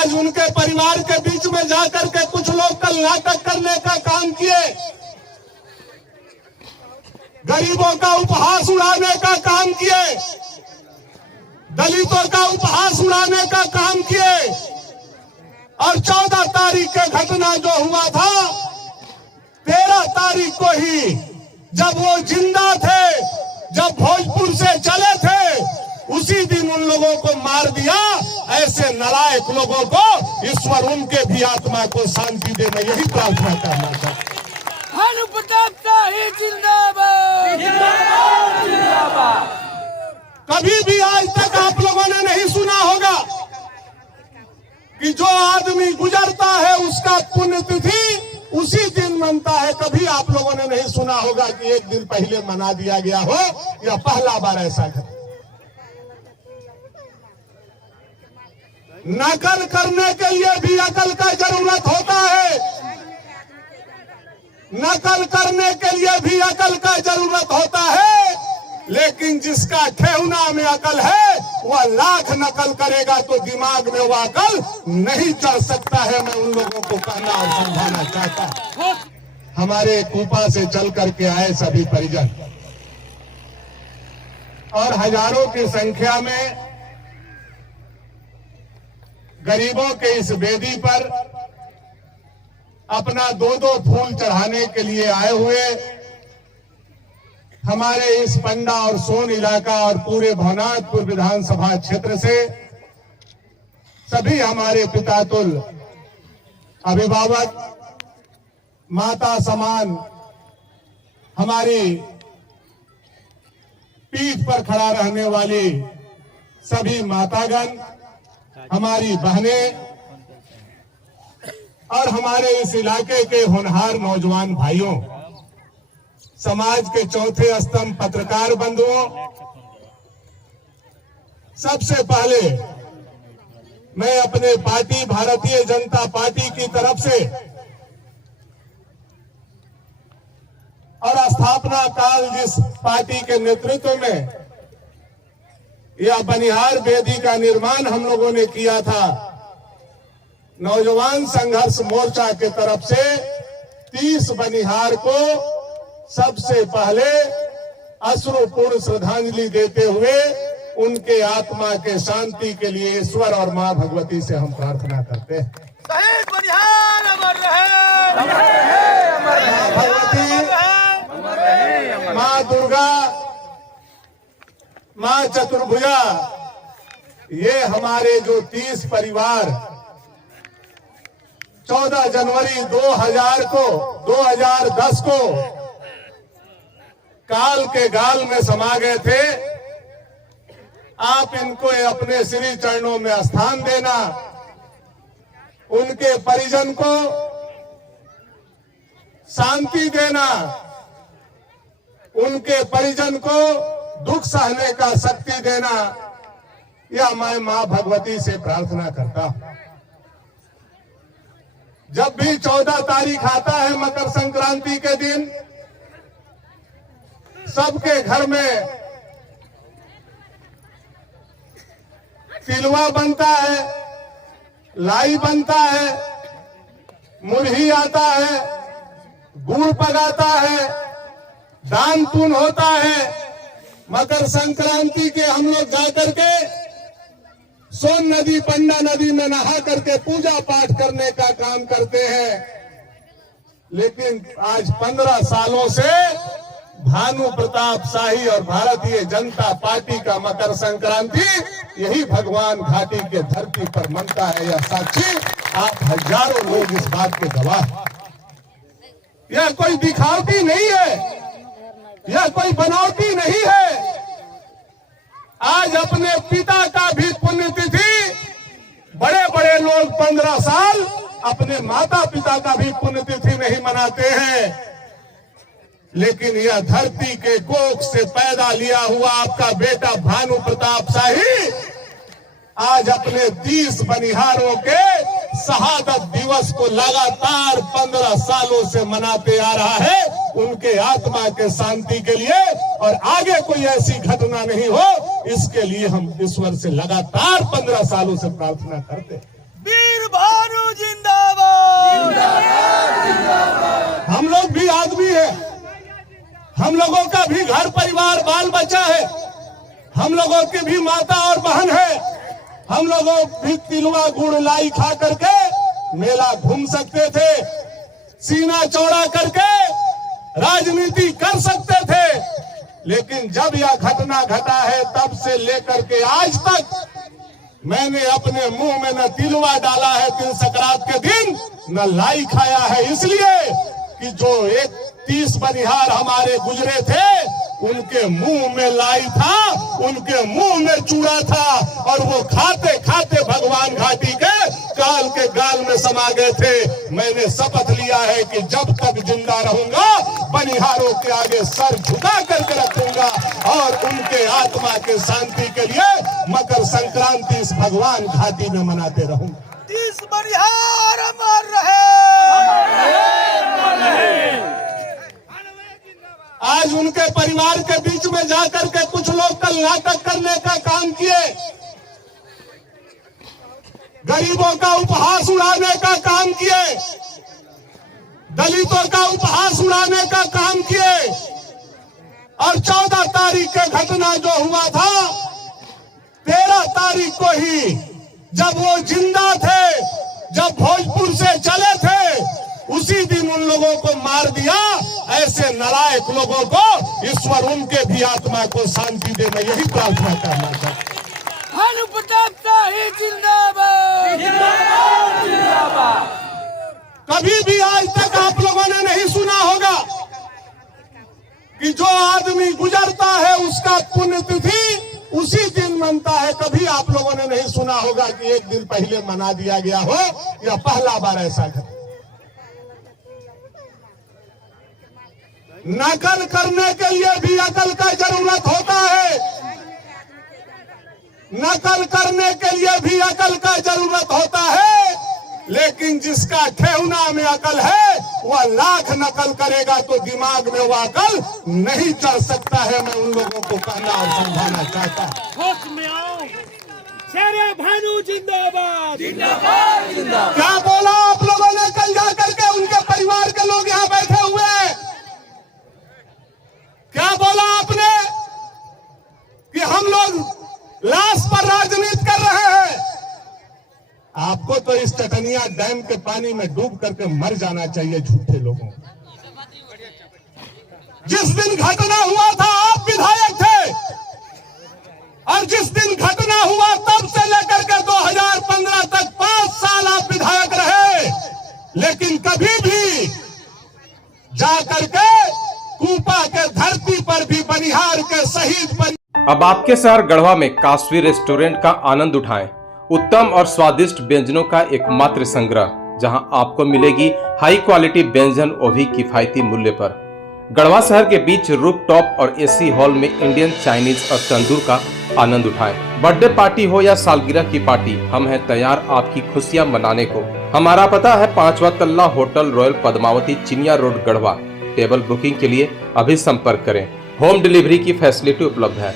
आज उनके परिवार के बीच में जाकर के कुछ लोग कल नाटक करने का काम किए, गरीबों का उपहास उड़ाने का काम किए, दलितों का उपहास उड़ाने का काम किए। और 14 तारीख के घटना जो हुआ था, 13 तारीख को ही जब वो जिंदा थे, जब भोजपुर से चले थे, उसी दिन उन लोगों को मार दिया। ऐसे नालायक लोगों को ईश्वर उनके भी आत्मा को शांति दे, मैं यही प्रार्थना करना चाहता हूं। भानु प्रताप शाही जिंदाबाद, जिंदाबाद, जिंदाबाद। कभी भी आज तक आप लोगों ने नहीं सुना होगा कि जो आदमी गुजरता है उसका पुण्यतिथि उसी दिन मनता है। कभी आप लोगों ने नहीं सुना होगा कि एक दिन पहले मना दिया गया हो, या पहला बार ऐसा घटा। नकल करने के लिए भी अकल का जरूरत होता है, नकल करने के लिए भी अकल का जरूरत होता है। लेकिन जिसका ठेहुना में अकल है वह लाख नकल करेगा तो दिमाग में वह अकल नहीं चढ़ सकता है। मैं उन लोगों को कहना और समझाना चाहता हूं। हमारे कूपा से चल करके आए सभी परिजन और हजारों की संख्या में गरीबों के इस वेदी पर अपना 2-2 फूल चढ़ाने के लिए आए हुए हमारे इस पंडा और सोन इलाका और पूरे भवनाथपुर विधानसभा क्षेत्र से सभी हमारे पितातुल अभिभावक, माता समान हमारी पीठ पर खड़ा रहने वाली सभी मातागण, हमारी बहनें और हमारे इस इलाके के होनहार नौजवान भाइयों, समाज के चौथे स्तंभ पत्रकार बंधुओं, सबसे पहले मैं अपने पार्टी भारतीय जनता पार्टी की तरफ से और स्थापना काल जिस पार्टी के नेतृत्व में यह बनिहार वेदी का निर्माण हम लोगों ने किया था, नौजवान संघर्ष मोर्चा के तरफ से 30 बनिहार को सबसे पहले अश्रुपूर्ण श्रद्धांजलि देते हुए उनके आत्मा के शांति के लिए ईश्वर और मां भगवती से हम प्रार्थना करते हैं। शहीद बनिहार अमर रहे, मां भगवती, मां दुर्गा, मां चतुर्भुजा, ये हमारे जो 30 परिवार 14 जनवरी 2010 को काल के गाल में समा गए थे, आप इनको अपने श्री चरणों में स्थान देना, उनके परिजन को शांति देना, उनके परिजन को दुख सहने का शक्ति देना, यह मैं मां भगवती से प्रार्थना करता हूं। जब भी 14 तारीख आता है मकर संक्रांति के दिन, सबके घर में तिलवा बनता है, लाई बनता है, मुरही आता है, गुड़ पगाता है, दान पुण्य होता है। मकर संक्रांति के हम लोग जाकर के सोन नदी, पंडा नदी में नहा करके पूजा पाठ करने का काम करते हैं। लेकिन आज 15 सालों से भानु प्रताप शाही और भारतीय जनता पार्टी का मकर संक्रांति यही भगवान घाटी के धरती पर मनता है। यह साक्षी आप हजारों लोग इस बात के गवाह। यह कोई दिखावटी नहीं है, यह कोई बनावटी नहीं है। आज अपने पिता का भी पुण्यतिथि, बड़े बड़े लोग 15 साल अपने माता पिता का भी पुण्यतिथि नहीं मनाते हैं। लेकिन यह धरती के कोख से पैदा लिया हुआ आपका बेटा भानु प्रताप शाही आज अपने 30 बनिहारों के शहादत दिवस को लगातार 15 सालों से मनाते आ रहा है, उनके आत्मा के शांति के लिए। और आगे कोई ऐसी घटना नहीं हो, इसके लिए हम ईश्वर से लगातार 15 सालों से प्रार्थना करते हैं। हम लोग भी आदमी हैं, हम लोगों का भी घर परिवार बाल बच्चा है, हम लोगों की भी माता और बहन है। हम लोगों भी तिलवा गुड़ लाई खा करके मेला घूम सकते थे, सीना चौड़ा करके राजनीति कर सकते थे, लेकिन जब यह घटना घटा है तब से लेकर के आज तक मैंने अपने मुंह में न तिलवा डाला है तिल संक्रांत के दिन, न लाई खाया है, इसलिए कि जो 30 बनिहार हमारे गुजरे थे उनके मुंह में लाई था, उनके मुंह में चूड़ा था, और वो खाते खाते भगवान घाटी के गाल में समा गए थे। मैंने शपथ लिया है कि जब तक जिंदा रहूंगा बनिहारों के आगे सर झुका करके रखूंगा और उनके आत्मा के शांति के लिए मकर संक्रांति इस भगवान घाटी में मनाते रहूंगा। 30 बनिहार अमर रहे। आज उनके परिवार के बीच में जाकर के कुछ लोग कल नाटक करने का काम किए, गरीबों का उपहास उड़ाने का काम किए, दलितों का उपहास उड़ाने का काम किए, और 14 तारीख के घटना जो हुआ था 13 तारीख को ही जब वो जिंदा थे, जब भोजपुर से चले थे, उसी दिन उन लोगों को मार दिया। ऐसे नालायक लोगों को ईश्वर उनके भी आत्मा को शांति दे, मैं यही प्रार्थना करना चाहता हूं। भानु प्रताप शाही जिंदाबाद, जिंदाबाद, जिंदाबाद। कभी भी आज तक आप लोगों ने नहीं सुना होगा कि जो आदमी गुजरता है उसका पुण्यतिथि उसी दिन मनता है। कभी आप लोगों ने नहीं सुना होगा कि एक दिन पहले मना दिया गया हो, या पहला बार ऐसा घटा। नकल करने के लिए भी अकल का जरूरत होता है, नकल करने के लिए भी अकल का जरूरत होता है, लेकिन जिसका ठेहुना में अकल है वह लाख नकल करेगा तो दिमाग में वह अकल नहीं चढ़ सकता है। मैं उन लोगों को कहना और समझाना चाहता हूं। होश में आओ, शेरे भानु जिंदाबाद, जिंदाबाद, जिंदाबाद। क्या बोला आप लोगों ने कल जाकर के? उनके परिवार के लोग यहाँ बैठे हुए हैं, क्या बोला आपने कि हम लोग लाश पर राजनीति कर रहे हैं? आपको तो इस चटनिया डैम के पानी में डूब करके मर जाना चाहिए झूठे लोगों को। जिस दिन घटना हुआ था आप विधायक थे, और जिस दिन घटना हुआ तब से लेकर के 2015 तक 5 साल आप विधायक रहे, लेकिन कभी भी जाकर के कूपा के धरती पर भी बनिहार के शहीद पर। अब आपके शहर गढ़वा में काशवी रेस्टोरेंट का आनंद उठाएं। उत्तम और स्वादिष्ट व्यंजनों का एकमात्र संग्रह, जहां आपको मिलेगी हाई क्वालिटी व्यंजन, वो भी किफायती मूल्य पर। गढ़वा शहर के बीच रूफटॉप और एसी हॉल में इंडियन, चाइनीज और तंदूर का आनंद उठाएं। बर्थडे पार्टी हो या सालगिरह की पार्टी, हम हैं तैयार आपकी खुशियां मनाने को। हमारा पता है 5वां तल्ला होटल रॉयल पद्मावती, चिनिया रोड, गढ़वा। टेबल बुकिंग के लिए अभी संपर्क करें। होम डिलीवरी की फैसिलिटी उपलब्ध है।